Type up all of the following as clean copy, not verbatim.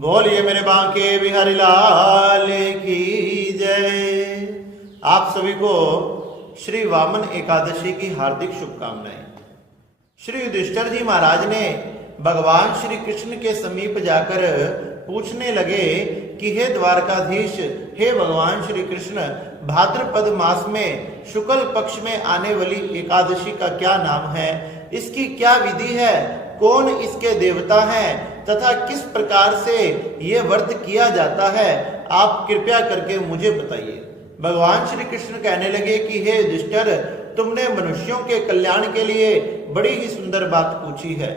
बोलिए मेरे बांके बिहारी लाल की जय। आप सभी को श्री वामन एकादशी की हार्दिक शुभकामनाएं। श्री युधिष्ठिर जी महाराज ने भगवान श्री कृष्ण के समीप जाकर पूछने लगे कि हे द्वारकाधीश, हे भगवान श्री कृष्ण, भाद्रपद मास में शुक्ल पक्ष में आने वाली एकादशी का क्या नाम है, इसकी क्या विधि है, कौन इसके देवता हैं तथा किस प्रकार से ये व्रत किया जाता है, आप कृपया करके मुझे बताइए। भगवान श्री कृष्ण कहने लगे कि हे युधिष्ठिर, तुमने मनुष्यों के कल्याण के लिए बड़ी ही सुंदर बात पूछी है।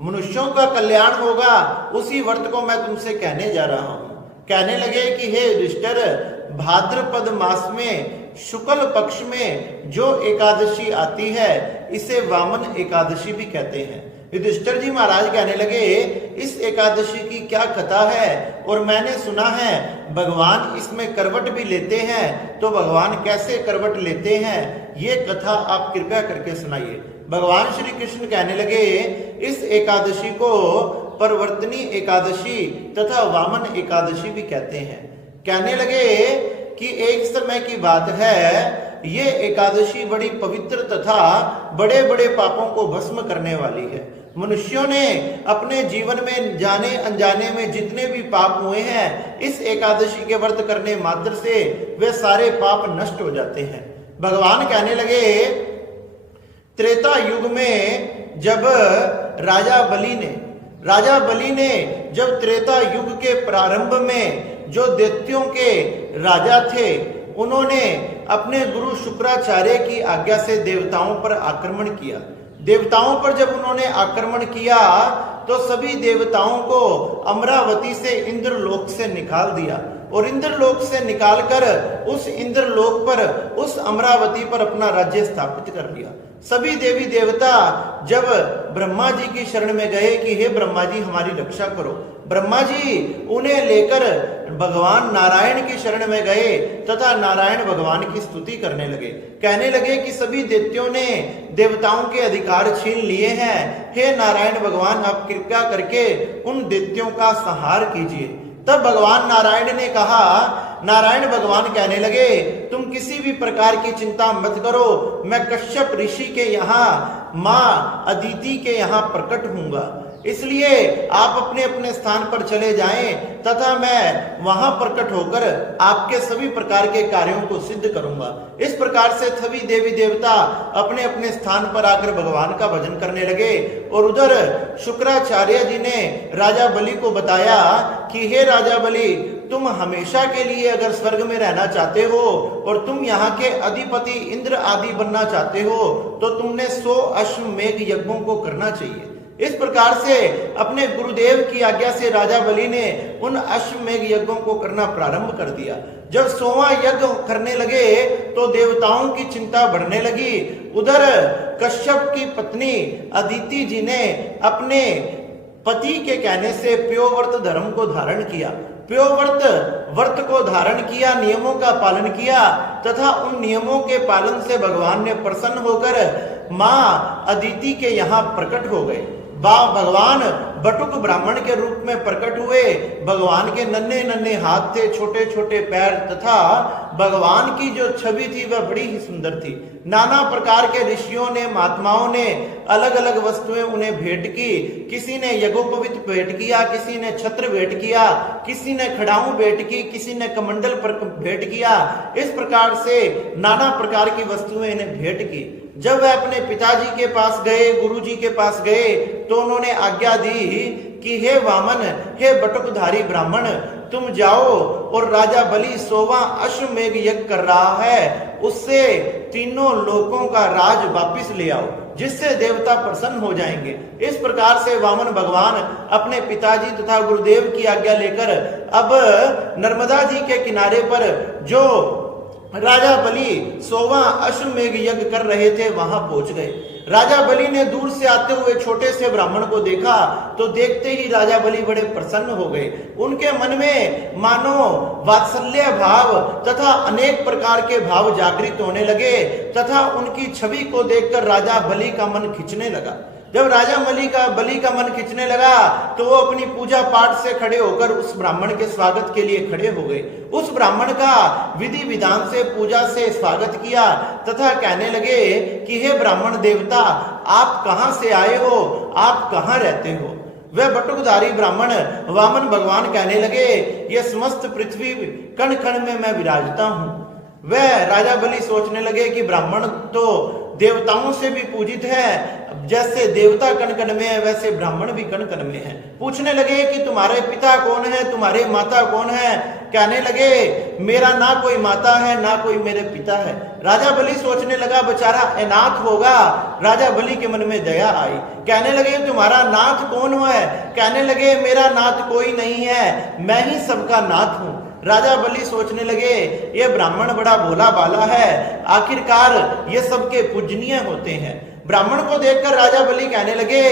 मनुष्यों का कल्याण होगा उसी व्रत को मैं तुमसे कहने जा रहा हूं। कहने लगे कि हे युधिष्ठिर, भाद्रपद मास में शुक्ल पक्ष में जो एकादशी आती है इसे वामन एकादशी भी कहते हैं। युधिष्ठिर जी महाराज कहने लगे, इस एकादशी की क्या कथा है, और मैंने सुना है भगवान इसमें करवट भी लेते हैं, तो भगवान कैसे करवट लेते हैं, ये कथा आप कृपया करके सुनाइए। भगवान श्री कृष्ण कहने लगे, इस एकादशी को परवर्तनी एकादशी तथा वामन एकादशी भी कहते हैं। कहने लगे कि एक समय की बात है, ये एकादशी बड़ी पवित्र तथा बड़े बड़े पापों को भस्म करने वाली है। मनुष्यों ने अपने जीवन में जाने अनजाने में जितने भी पाप हुए हैं, इस एकादशी के व्रत करने मात्र से वे सारे पाप नष्ट हो जाते हैं। भगवान कहने लगे, त्रेता युग में जब राजा बलि ने जब त्रेता युग के प्रारंभ में जो दैत्यों के राजा थे, उन्होंने अपने गुरु शुक्राचार्य की आज्ञा से देवताओं पर आक्रमण किया। देवताओं पर जब उन्होंने आक्रमण किया तो सभी देवताओं को अमरावती से इंद्रलोक से निकाल दिया, और इंद्रलोक से निकालकर उस इंद्रलोक पर, उस अमरावती पर अपना राज्य स्थापित कर दिया। सभी देवी देवता जब ब्रह्मा जी की शरण में गए कि हे ब्रह्मा जी हमारी रक्षा करो, ब्रह्मा जी उन्हें लेकर भगवान नारायण की शरण में गए तथा नारायण भगवान की स्तुति करने लगे। कहने लगे कि सभी दैत्यों ने देवताओं के अधिकार छीन लिए हैं, हे नारायण भगवान आप कृपया करके उन दैत्यों का संहार कीजिए। तब भगवान नारायण ने कहा, नारायण भगवान कहने लगे, तुम किसी भी प्रकार की चिंता मत करो, मैं कश्यप ऋषि के यहाँ माँ अदिति के यहाँ प्रकट हूंगा, इसलिए आप अपने अपने स्थान पर चले जाएं तथा मैं वहां प्रकट होकर आपके सभी प्रकार के कार्यों को सिद्ध करूंगा। इस प्रकार से सभी देवी देवता अपने अपने स्थान पर आकर भगवान का भजन करने लगे। और उधर शुक्राचार्य जी ने राजा बलि को बताया कि हे राजा बलि, तुम हमेशा के लिए अगर स्वर्ग में रहना चाहते हो और तुम यहाँ के अधिपति इंद्र आदि बनना चाहते हो तो तुमने 100 अश्वमेध यज्ञों को करना चाहिए। इस प्रकार से अपने गुरुदेव की आज्ञा से राजा बलि ने उन अश्वमेध यज्ञों को करना प्रारंभ कर दिया। जब 100वां यज्ञ करने लगे तो देवताओं की चिंता बढ़ने लगी। उधर कश्यप की पत्नी अदिति जी ने अपने पति के कहने से प्योव्रत धर्म को धारण किया। व्रत को धारण किया, नियमों का पालन किया तथा उन नियमों के पालन से भगवान ने प्रसन्न होकर मां अदिति के यहाँ प्रकट हो गए। भगवान बटुक ब्राह्मण के रूप में प्रकट हुए। भगवान के नन्हे नन्हे हाथ थे, छोटे छोटे पैर तथा भगवान की जो छवि थी वह बड़ी ही सुंदर थी। नाना प्रकार के ऋषियों ने, महात्माओं ने अलग अलग वस्तुएं उन्हें भेंट की। किसी ने यज्ञोपवीत भेंट किया, किसी ने छत्र भेंट किया, किसी ने खड़ाऊ भेंट की, किसी ने कमंडल पर भेंट किया। इस प्रकार से नाना प्रकार की वस्तुएं इन्हें भेंट की। जब वह अपने पिताजी के पास गए, गुरु जी के पास गए, तो उन्होंने आज्ञा दी कि हे वामन, हे बटुकधारी ब्राह्मण, तुम जाओ और राजा बलि 100वां अश्वमेध यज्ञ कर रहा है, उससे तीनों लोकों का राज वापिस ले आओ, जिससे देवता प्रसन्न हो जाएंगे। इस प्रकार से वामन भगवान अपने पिताजी तथा गुरुदेव की आज्ञा लेकर अब नर्मदा जी के किनारे पर जो राजा बलि 100वां अश्वमेध यज्ञ कर रहे थे वहां पहुंच गए। राजा बलि ने दूर से आते हुए छोटे से ब्राह्मण को देखा तो देखते ही राजा बलि बड़े प्रसन्न हो गए। उनके मन में मानो वात्सल्य भाव तथा अनेक प्रकार के भाव जागृत होने लगे तथा उनकी छवि को देखकर राजा बलि का मन खिंचने लगा। जब राजा बलि का मन खिंचने लगा तो वो अपनी पूजा पाठ से खड़े होकर उस ब्राह्मण के स्वागत के लिए खड़े हो गए। उस ब्राह्मण का विधि विधान से पूजा से स्वागत किया तथा कहने लगे कि हे ब्राह्मण देवता, आप कहां से आए हो, आप कहां रहते हो। वह बटुकधारी ब्राह्मण वामन भगवान कहने लगे, यह समस्त पृथ्वी कण कण में मैं विराजता हूं। वह राजा बलि सोचने लगे कि ब्राह्मण तो देवताओं से भी पूजित है, जैसे देवता कण कण में है वैसे ब्राह्मण भी कण कण में है। पूछने लगे कि तुम्हारे पिता कौन है, तुम्हारे माता कौन है। कहने लगे मेरा ना कोई माता है ना कोई मेरे पिता है। राजा बलि सोचने लगा बेचारा अनाथ होगा। राजा बलि के मन में दया आई। कहने लगे तुम्हारा नाथ कौन है। कहने लगे मेरा नाथ कोई नहीं है, मैं ही सबका नाथ हूं। राजा बलि सोचने लगे ये ब्राह्मण बड़ा भोला भाला है, आखिरकार ये सबके पूजनीय होते हैं। ब्राह्मण को देखकर राजा बलि कहने लगे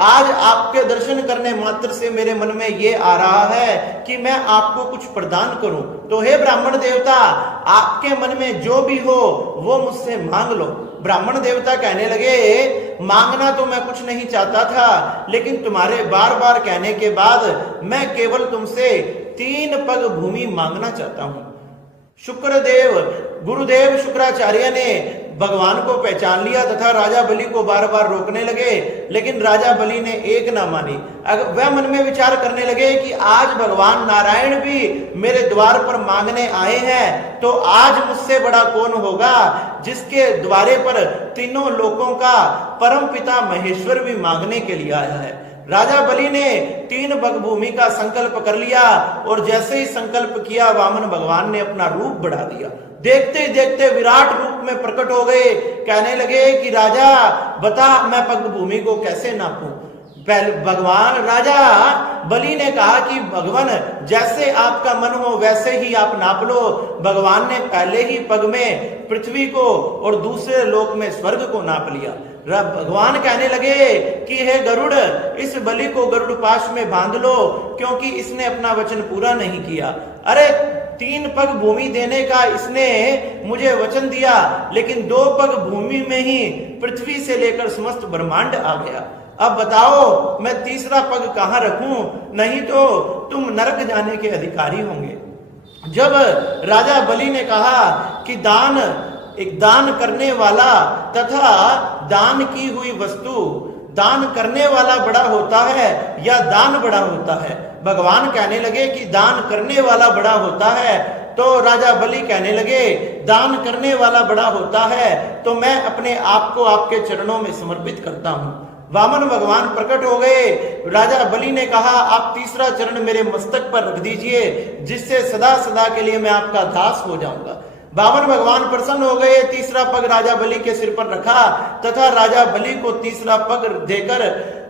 आज आपके दर्शन करने मात्र से मेरे मन में ये आ रहा है कि मैं आपको कुछ प्रदान करूं। तो हे ब्राह्मण देवता, आपके मन में जो भी हो वो मुझसे मांग लो। ब्राह्मण देवता कहने लगे मांगना तो मैं कुछ नहीं चाहता था, लेकिन तुम्हारे बार बार कहने के बाद मैं केवल तुमसे 3 पग भूमि मांगना चाहता हूं। गुरुदेव शुक्राचार्य ने भगवान को पहचान लिया तथा राजा बलि को बार बार रोकने लगे, लेकिन राजा बलि ने एक ना मानी। वह मन में विचार करने लगे कि आज भगवान नारायण भी मेरे द्वार पर मांगने आए हैं, तो आज मुझसे बड़ा कौन होगा जिसके द्वारे पर तीनों लोकों का परम पिता महेश्वर भी मांगने के लिए आया है। राजा बलि ने 3 पग भूमि का संकल्प कर लिया और जैसे ही संकल्प किया वामन भगवान ने अपना रूप बढ़ा दिया। देखते ही देखते विराट रूप में प्रकट हो गए। कहने लगे कि राजा बता मैं पग भूमि को कैसे नापूं। भगवान राजा बलि ने कहा कि भगवान जैसे आपका मन हो वैसे ही आप नाप लो। भगवान ने पहले ही पग में पृथ्वी को और दूसरे लोक में स्वर्ग को नाप लिया। भगवान कहने लगे कि हे गरुड़, इस बलि को गरुड़ पाश में बांध लो, क्योंकि इसने अपना वचन पूरा नहीं किया। अरे 3 पग भूमि देने का इसने मुझे वचन दिया, लेकिन 2 पग भूमि में ही पृथ्वी से लेकर समस्त ब्रह्मांड आ गया। अब बताओ मैं तीसरा पग कहां रखूं, नहीं तो तुम नरक जाने के अधिकारी होंगे। जब राजा बलि ने कहा कि एक दान करने वाला तथा दान की हुई वस्तु, दान करने वाला बड़ा होता है या दान बड़ा होता है। भगवान कहने लगे कि दान करने वाला बड़ा होता है। तो राजा बलि कहने लगे दान करने वाला बड़ा होता है, तो मैं अपने आप को आपके चरणों में समर्पित करता हूं। वामन भगवान प्रकट हो गए। राजा बलि ने कहा आप तीसरा चरण मेरे मस्तक पर रख दीजिए, जिससे सदा सदा के लिए मैं आपका दास हो जाऊंगा। वामन भगवान प्रसन्न हो गए। तीसरा पग राजा बलि के सिर पर रखा तथा राजा बलि को तीसरा पग देकर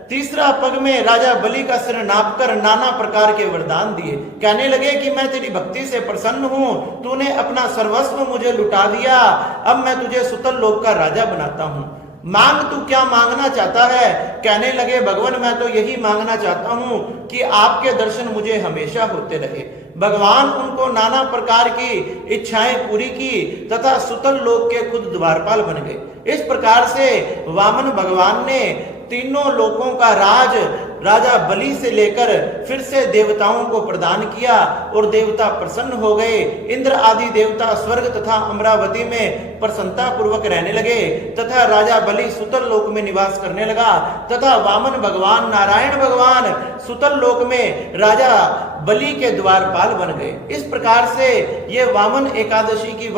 तीसरा पग में राजा बलि का सिर नापकर नाना प्रकार के वरदान दिए। कहने लगे कि मैं तेरी भक्ति से प्रसन्न हूं, तूने अपना सर्वस्व मुझे लुटा दिया, अब मैं तुझे सुतल लोक का राजा बनाता हूं। मांग तू क्या मांगना चाहता है। कहने लगे भगवान मैं तो यही मांगना चाहता हूं कि आपके दर्शन मुझे हमेशा होते रहे। भगवान उनको नाना प्रकार की इच्छाएं पूरी की तथा सुतल लोक के खुद द्वारपाल बन गए। इस प्रकार से वामन भगवान ने तीनों लोकों का राज राजा बलि से लेकर फिर से देवताओं को प्रदान किया और देवता प्रसन्न हो गए। इंद्र आदि देवता स्वर्ग तथा अमरावती में प्रसन्नता पूर्वक रहने लगे तथा राजा बलि सुतल लोक में निवास करने लगा तथा वामन भगवान नारायण भगवान सुतल लोक में राजा बलि के द्वारपाल बन गए। इस प्रकार से ये वामन एकादशी की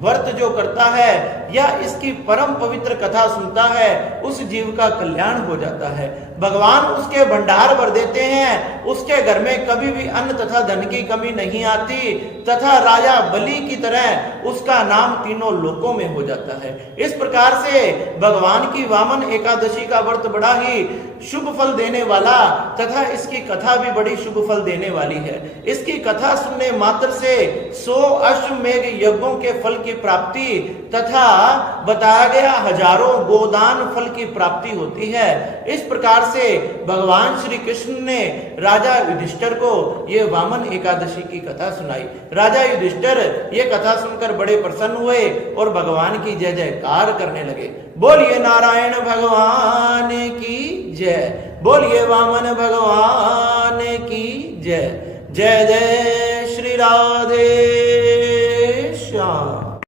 व्रत जो करता है या इसकी परम पवित्र कथा सुनता है, उस जीव का कल्याण हो जाता है। भगवान उसके भंडार भर देते हैं, उसके घर में कभी भी अन्न तथा धन की कमी नहीं आती तथा राजा बलि की तरह उसका नाम तीनों लोकों में हो जाता है। इस प्रकार से भगवान की वामन एकादशी का व्रत बड़ा ही शुभ फल देने वाला तथा इसकी कथा भी बड़ी शुभ फल देने वाली है। इसकी कथा सुनने मात्र से 100 अश्वमेघ यज्ञों के फल की प्राप्ति तथा बताया गया हजारों गोदान फल की प्राप्ति होती है। इस प्रकार से भगवान श्री कृष्ण ने राजा युधिष्ठिर को ये वामन एकादशी की कथा सुनाई। राजा युधिष्ठिर ये कथा सुनकर बड़े प्रसन्न हुए और भगवान की जय जयकार करने लगे। बोलिए नारायण भगवान की जय, बोलिए वामन भगवान की जय। जय जय श्री राधे